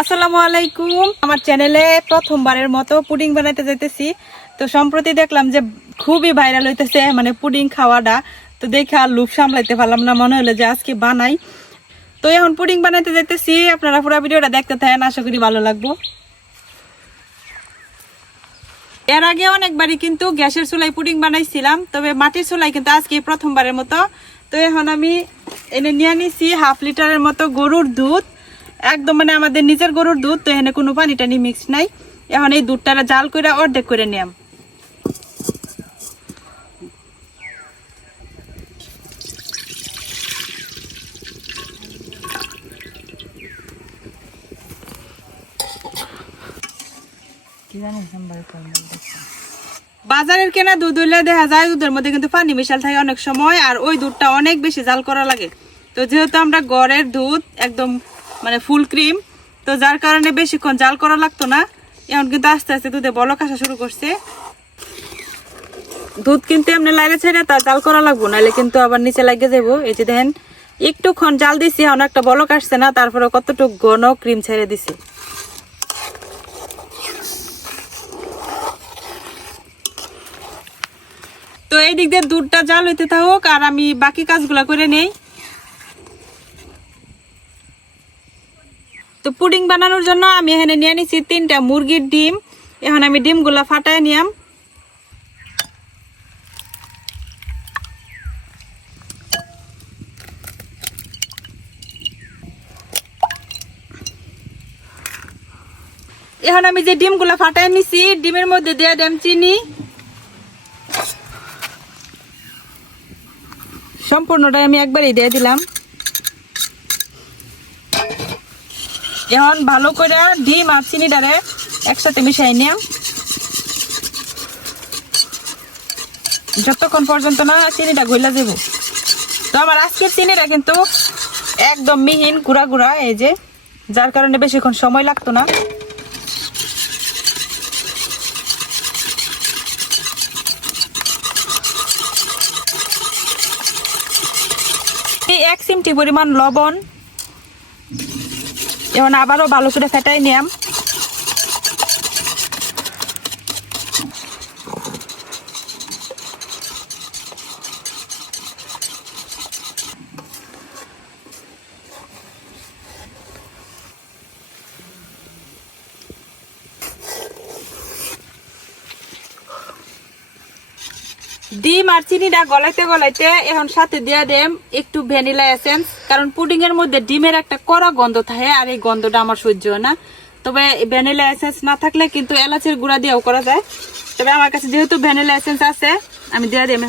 আসসালামু আলাইকুম। আমার চ্যানেলে প্রথমবারের মতো পুডিং বানাইতে যাইতেছি। তো সম্প্রতি দেখলাম যে খুবই ভাইরাল হইতেছে মানে পুডিং খাওয়াটা। তো দেখে আর লোভ সামলাইতে পারলাম না, মনে হলো যে আজকে বানাই। তো এখন পুডিং বানাইতে যাইতেছি, আপনারা পুরো ভিডিওটা দেখতে থাকেন, আশা করি ভালো লাগবো। এর আগে অনেকবারই কিন্তু গ্যাসের চুলায় পুডিং বানাইছিলাম, তবে মাটির চুলায় কিন্তু আজকে প্রথমবারের মতো। তো এখন আমি এনে নিয়ে নিছি 1/2 লিটারের মতো গরুর দুধ, একদম মানে আমাদের নিজের গরুর দুধ। তো এখানে কোনো পানি টানি মিক্স নাই। এখন এই দুধটা জাল করে অর্ধেক করে নিলাম। বাজারের কেনা দুধ হইলে দেখা যায় দুধের মধ্যে কিন্তু পানি মিশাল থাকে অনেক সময়, আর ওই দুধটা অনেক বেশি জাল করা লাগে। তো যেহেতু আমরা ঘরের দুধ একদম মানে ফুল ক্রিম, তো যার কারণে বেশিক্ষণ জাল করা লাগতো না। এখন কিন্তু আস্তে আস্তে দুধে বলক আসা শুরু করছে। দুধ কিন্তু এমনি লাইলে ছেড়ে তা জাল করা লাগবো, নাহলে কিন্তু আবার নিচে লাগিয়ে যাবো। এই যে দেখেন একটুক্ষণ জাল দিছি, এখন একটা বলক আসছে না, তারপরে কতটুকু ঘন ক্রিম ছেড়ে দিছি। তো এই দিক দিয়ে দুধটা জাল হইতে থাকুক, আর আমি বাকি কাজগুলা করে নেই। তো পুডিং বানানোর জন্য আমি এখানে নিয়ে নিছি 3টা মুরগির ডিম। এখন আমি ডিমগুলা ফাটায় নিয়াম। এখন আমি যে ডিমগুলা ফাটায় নিছি, ডিমের মধ্যে দিয়ে দেম চিনি। সম্পূর্ণটাই আমি একবারই দিয়ে দিলাম। এখন ভালো করে ডিম আর চিনিটারে একসাথে মিশাই নিলাম, যতক্ষণ পর্যন্ত না চিনিটা গইলা যাব। তো আমার আজকের চিনিটা কিন্তু একদম মিহিন গুঁড়া গুঁড়া, এই যে, যার কারণে বেশিক্ষণ সময় লাগতো না। এই 1 চিমটি পরিমাণ লবণ। এখন আবারও ভালো করে ফেটাই নিলাম। ডিম আর চিনিটা গলাইতে গলাইতে এখন সাথে দিয়ে দেম একটু ভ্যানিলা এসেন্স, কারণ পুডিং এর মধ্যে ডিমের একটা কড়া গন্ধ থাকে, আর এই গন্ধটা আমার সহ্য হয় না। তবে ভ্যানিলা এসেন্স না থাকলে কিন্তু এলাচের গুঁড়া দিয়েও করা যায়, তবে আমার কাছে যেহেতু ভ্যানিলা এসেন্স আছে আমি দিয়ে দেম।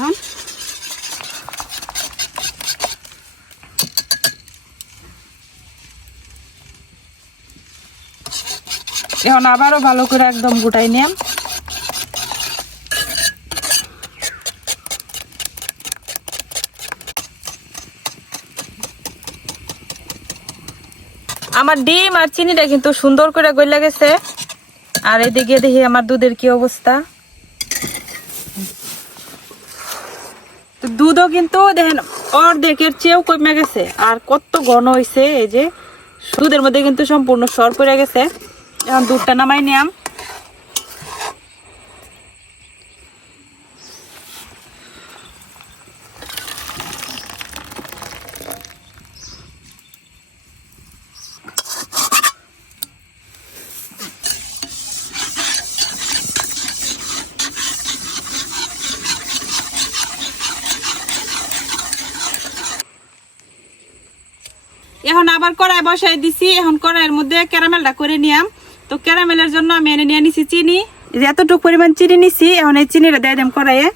এখন আবারও ভালো করে একদম গুটাই নিলাম। আমার ডিম আর চিনিটা কিন্তু সুন্দর করে গইলা গেছে, আর এদিকে দেখি আমার দুধের কি অবস্থা। দুধও কিন্তু দেখেন অর্ধেকের চেয়েও কমে গেছে, আর কত ঘন হয়েছে। এই যে দুধের মধ্যে কিন্তু সম্পূর্ণ সর পড়ে গেছে। এখন দুধটা নামাই নিলাম। এখন আবার কড়াই বসাই দিছি। এখন কড়াইয়ের মধ্যে ক্যারামেলটা করে নিলাম। তো ক্যারামেলের জন্য আমি এনে নিয়ে নিছি চিনি, এতটুকু পরিমাণ চিনি নিছি। এখন এই চিনিটা দিয়ে দিলাম কড়াইয়ে।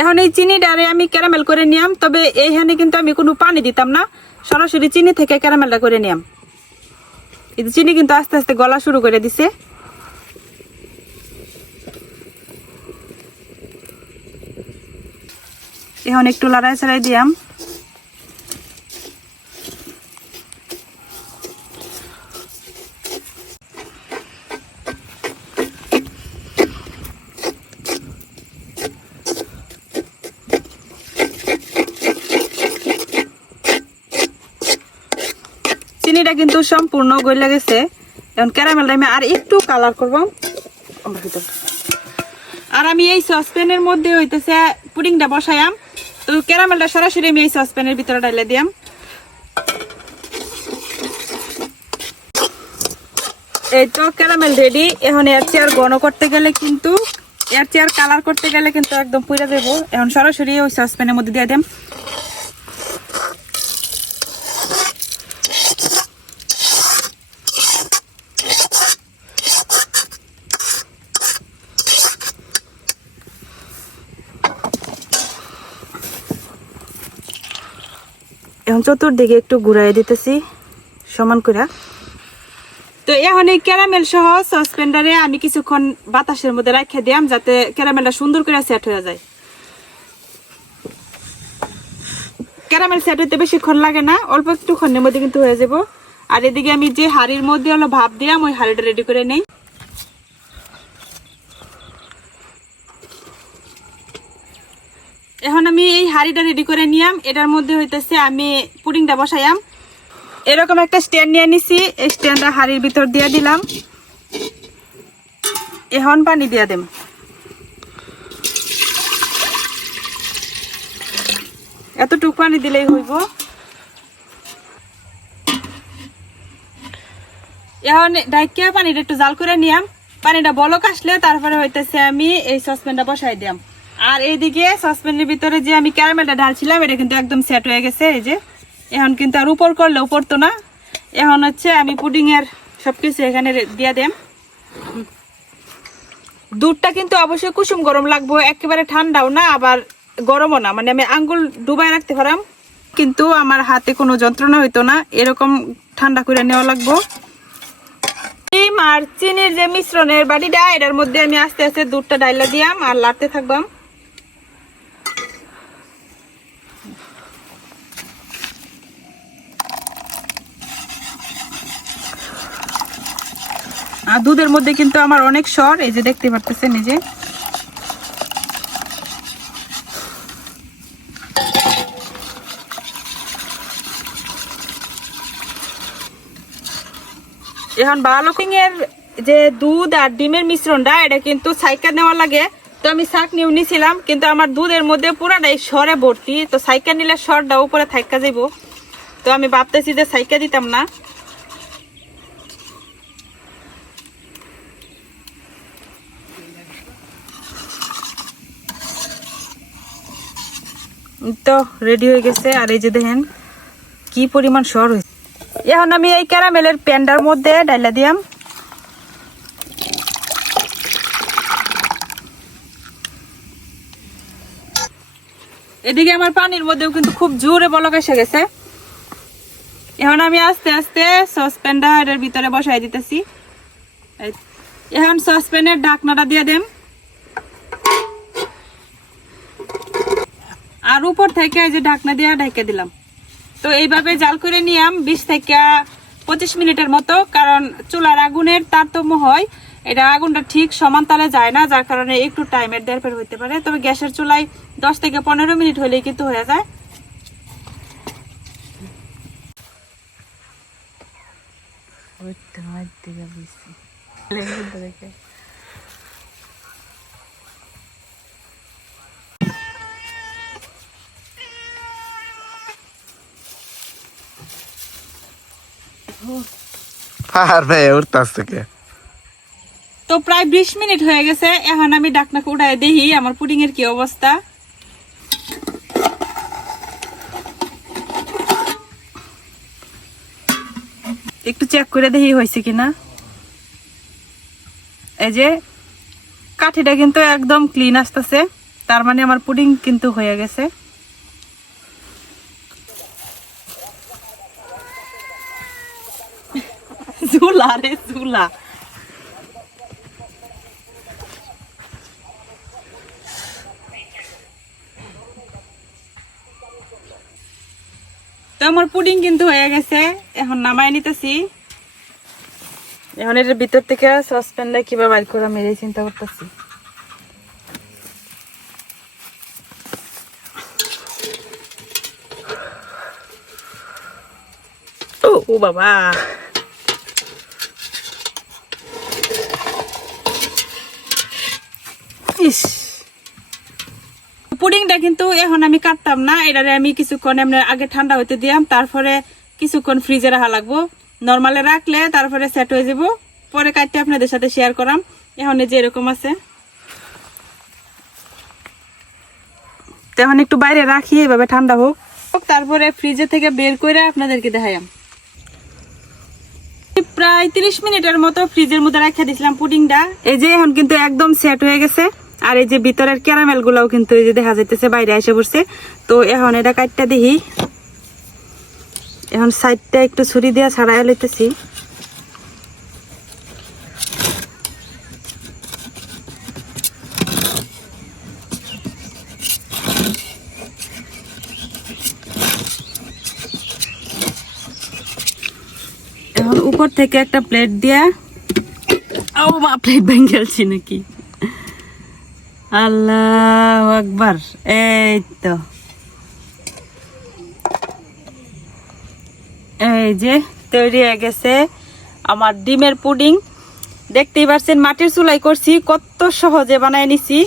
এখন এই চিনিটারে আমি ক্যারামেল করে নিলাম, তবে এইখানে কিন্তু আমি কোনো পানি দিতাম না, সরাসরি চিনি থেকে ক্যারামেলটা করে নিলাম। এই চিনি কিন্তু আস্তে আস্তে গলা শুরু করে দিছে। এখন একটু লড়াই ছড়াই দিলাম। চিনিটা কিন্তু সম্পূর্ণ গলে গেছে। এখন ক্যারামেলটা আমি আর একটু কালার করব। আর আমি এই সসপ্যানের মধ্যে হইতেছে পুডিংটা বসাইয়াম। তো ক্যারামেলটা সরাসরি আমি এই সসপ্যানের ভিতরে ঢাইলে দিয়াম। এই তো ক্যারামেল রেডি। এখন এর চেয়ার ঘন করতে গেলে কিন্তু এর চেয়ার কালার করতে গেলে কিন্তু একদম পুড়ে দেব। এখন সরাসরি ওই সসপ্যানের মধ্যে দিয়ে দেম। এখন চতুর্দিকে একটু ঘুরাই দিতেছি সমান করে। তো এখন এই ক্যারামেল সহ সসপেন্ডারে আমি কিছুক্ষণ বাতাসের মধ্যে রাখে দিলাম যাতে ক্যারামেলটা সুন্দর করে সেট হয়ে যায়। ক্যারামেল সেট হইতে বেশিক্ষণ লাগে না, অল্প একটুক্ষণের মধ্যে কিন্তু হয়ে যাব। আর এদিকে আমি যে হাড়ির মধ্যে হলো ভাপ দিলাম ওই হাড়িটা রেডি করে নেই। এখন আমি এই হাড়িটা রেডি করে নিয়াম। এটার মধ্যে হইতেছে আমি পুডিংটা বসাইয়াম। এরকম একটা স্ট্যান্ড নিয়ে নিছি, এই স্ট্যান্ডটা হাড়ির ভিতর দিয়ে দিলাম। এখন পানি দিয়ে দেব। এতটুকু পানি দিলেই হইব। এখন ডাইকা পানিটা একটু জাল করে নিয়াম। পানিটা বলক আসলে তারপরে হইতেছে আমি এই সসপ্যানটা বসাই দিলাম। আর এইদিকে সসপ্যানের ভিতরে যে আমি ক্যারামেলটা ঢালছিলাম এটা কিন্তু একদম সেট হয়ে গেছে। এই যে এখন কিন্তু আর উপর করলে উপর তো না। এখন হচ্ছে আমি পুডিং এর সবকিছু এখানে দিয়ে দেম। দুধটা কিন্তু অবশ্যই কুসুম গরম লাগবো, একেবারে ঠান্ডাও না আবার গরমও না, মানে আমি আঙ্গুল ডুবাই রাখতে পারাম কিন্তু আমার হাতে কোনো যন্ত্রণা হইতো না। এরকম ঠান্ডা করে নেওয়া লাগবো। ডিম আর চিনির যে মিশ্রণের বাটিটা এটার মধ্যে আমি আস্তে আস্তে দুধটা ডাইলা দিয়াম আর লাড়তে থাকবাম। আর দুধের মধ্যে কিন্তু আমার অনেক সর, এই যে দেখতে পারতেছেন। এই যে এখন ভালো এর যে দুধ আর ডিমের মিশ্রণটা এটা কিন্তু সাইকা নেওয়া লাগে। তো আমি শাক নিয়ে নিয়েছিলাম কিন্তু আমার দুধের মধ্যে পুরাটাই সরে ভর্তি। তো সাইকা নিলে সরটা উপরে থাইকা যাইব। তো আমি ভাবতেছি যে সাইকা দিতাম না। তো রেডি হয়ে গেছে। আর এই যে দেখেন কি পরিমাণ সর হয়েছে। এখন আমি এই ক্যারামেলের প্যান্ডার মধ্যে ডাইলা দিয়াম। এদিকে আমার পানির মধ্যেও কিন্তু খুব জোরে বলক এসে গেছে। এখন আমি আস্তে আস্তে সসপ্যানটা এর ভিতরে বসাই দিতেছি। এখন সসপ্যানের ঢাকনাটা দিয়ে দেম। আর উপর থেকে এই যে ঢাকনা দিয়ে ঢেকে দিলাম। তো এইভাবে জাল করে নিয়াম 20 থেকে 25 মিনিটের মতো, কারণ চুলার আগুনের তারতম্য হয়, এটা আগুনটা ঠিক সমান তালে যায় না, যার কারণে একটু টাইমের দেরপের হইতে পারে। তবে গ্যাসের চুলায় 10 থেকে 15 মিনিট হলেই কিন্তু হয়ে যায়। তো প্রায় 20 মিনিট হয়ে গেছে। এখন আমি ঢাকনাকে উঠাই দেখি আমার পুডিং এর কি অবস্থা। একটু চেক করে দেখি হয়েছে কিনা। এই যে কাঠিটা কিন্তু একদম ক্লিন আসতেছে, তার মানে আমার পুডিং কিন্তু হয়ে গেছে। ঝুলা রে ঝুলা। তো আমার পুডিং কিন্তু হয়ে গেছে, এখন নামাই নিতেছি। এখন এর ভিতর থেকে সসপ্যানটা কিভাবে বাইর করে মেরে চিন্তা করতেছি। ও ও বাবা, ইস, পুডিংটা কিন্তু এখন আমি কাটতাম না, এটারে আমি কিছুক্ষণ এমনি আগে ঠান্ডা হইতে দিলাম, তারপরে কিছুক্ষণ ফ্রিজে রাখা লাগবো। নর্মালে রাখলে তারপরে সেট হয়ে যাব, পরে কাটতে আপনাদের সাথে শেয়ার করাম। এখন যে এরকম আছে, এখন একটু বাইরে রাখি এভাবে ঠান্ডা হোক, তারপরে ফ্রিজে থেকে বের করে আপনাদেরকে দেখাইম। প্রায় 30 মিনিটের মতো ফ্রিজের মধ্যে রাখা দিয়েছিলাম পুডিংটা। এই যে এখন কিন্তু একদম সেট হয়ে গেছে, আর এই যে ভিতরের ক্যারামেল গুলাও কিন্তু এই যে দেখা যাইতেছে বাইরে এসে পড়ছে। তো এখন এটা কাটটা দেখি, এখন সাইডটা একটু ছুরি দিয়ে ছাড়াই লইতেছি। এখন উপর থেকে একটা প্লেট দিয়া, ও মা, প্লেট ভেঙেছি নাকি, আল্লাহু আকবার। এই তো, এই যে তৈরি হয়ে গেছে আমার ডিমের পুডিং। দেখতেই পাচ্ছেন মাটির চুলাই করছি, কত সহজে বানাই নিছি।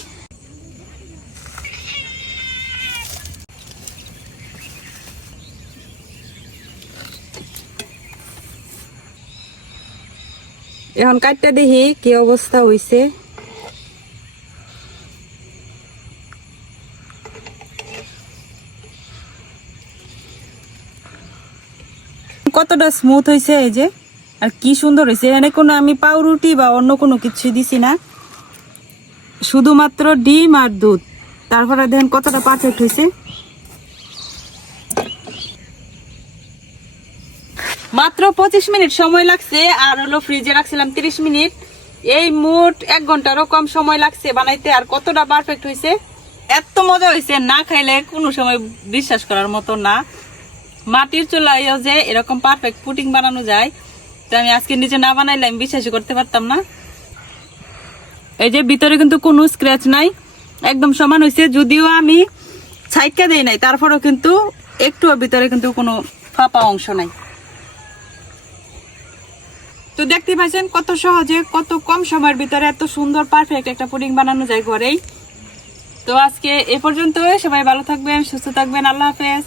এখন কাটটা দেখি কি অবস্থা হইছে। কতটা স্মুথ হয়েছে, এই যে, আর কি সুন্দর হয়েছে। এখানে কোনো আমি পাউরুটি বা অন্য কোনো কিছু দিছি না, শুধুমাত্র ডিম আর দুধ। তারপরে দেখেন কতটা পারফেক্ট হয়েছে। মাত্র 25 মিনিট সময় লাগছে, আর হলো ফ্রিজে রাখছিলাম 30 মিনিট। এই মোট 1 ঘন্টারও কম সময় লাগছে বানাইতে, আর কতটা পারফেক্ট হয়েছে। এত মজা হয়েছে, না খাইলে কোনো সময় বিশ্বাস করার মতো না। মাটির চুলায়ও যে এরকম পারফেক্ট পুডিং বানানো যায়, তো আমি আজকে নিজে না বানাইলে আমি বিশ্বাসই করতে পারতাম না। এই যে ভিতরে কিন্তু কোনো স্ক্র্যাচ নাই, একদম সমান হয়েছে। যদিও আমি ছাইকা দেই নাই, তারপরেও কিন্তু একটু ভিতরে কিন্তু কোনো ফাঁপা অংশ নাই। তো দেখতে পাচ্ছেন কত সহজে, কত কম সময়ের ভিতরে এত সুন্দর পারফেক্ট একটা পুডিং বানানো যায় ঘরেই। তো আজকে এ পর্যন্ত, সবাই ভালো থাকবেন, সুস্থ থাকবেন, আল্লাহ হাফেজ।